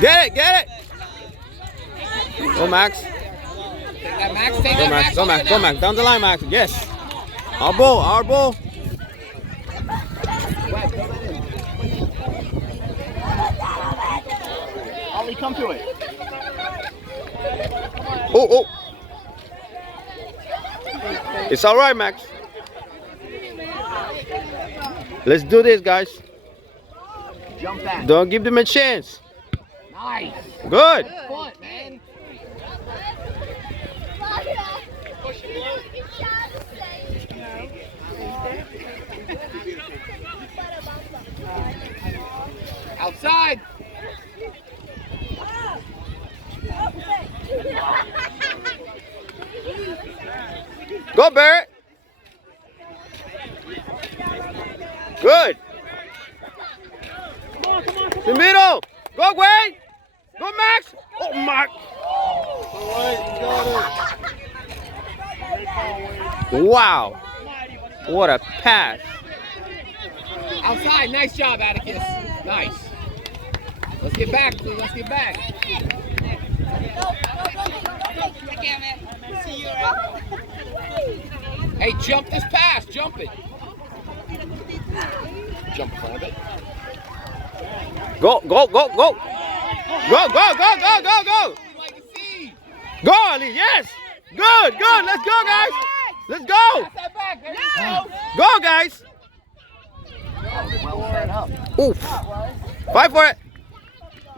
Get it, get it. Go, Max. Take that, Max. Take Go, that, Max. Go, Max. Go, Max. Max. Down the line, Max. Yes. Our ball. Our ball. Ollie, come to it. Oh, oh. It's all right, Max. Let's do this, guys. Jump that. Don't give them a chance. Nice. Good. Foot, man. Outside. Go, Barrett. Good. The middle. Go, Wayne. Go, Max. Oh, Max. Wow. What a pass. Outside. Nice job, Atticus. Nice. Let's get back. Let's get back. Hey, jump this pass. Jump it. Jump in front of it. Go, go, go, go. Go, go, go, go, go, go. Like to see. Go, Ali. Yes. Good, good. Let's go, guys. Let's go. Pass that back. There you go. Go, guys. Well set up. Oof. Fight for it.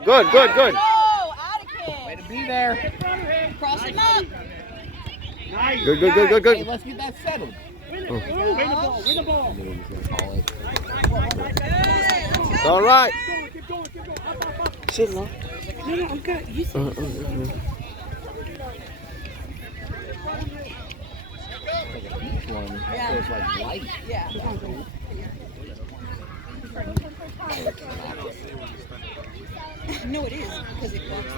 Good, good, good. Way to be there. Cross him up. Good, good, good, good, Hey, good. let's get that settled. It's all right. Shit, no. No, I'm good. You see. Each one feels like light. Yeah. No, it is because it works.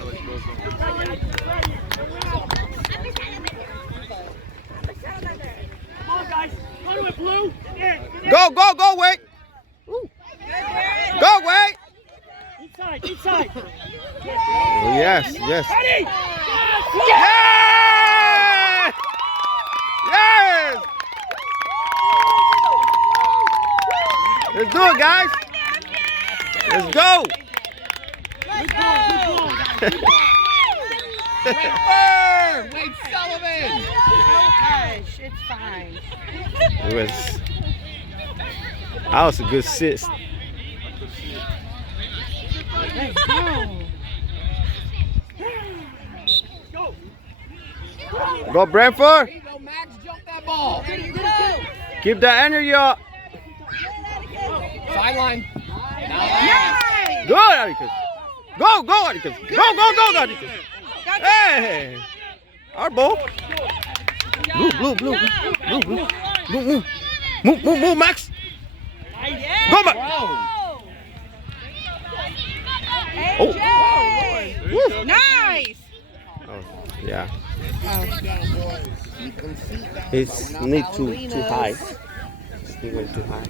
Come on, guys. Go to it, Blue. Yeah. Go, go, go, wait. Ooh. Go, wait. Inside, inside. Oh, yes, yes. Ready? Yes! Yes! Let's do it, guys. Let's go. Redfern! Wade Sullivan! Hush, it's fine. It was. That was a good assist. Let's go. Go, Brentford. There you go, Max. Jump that ball. Keep that energy up. Sideline. Nice. Good, Atticus. Go, go, Atticus. Go, go, go, Atticus. Hey! Our ball. Blue, blue, blue, blue, blue. Move, move. Move, move, move, Max. Go, Max. Oh. Woo. Nice. Oh, yeah. Keep them feet down. It's Going need out too ballerinas. high. He went too high.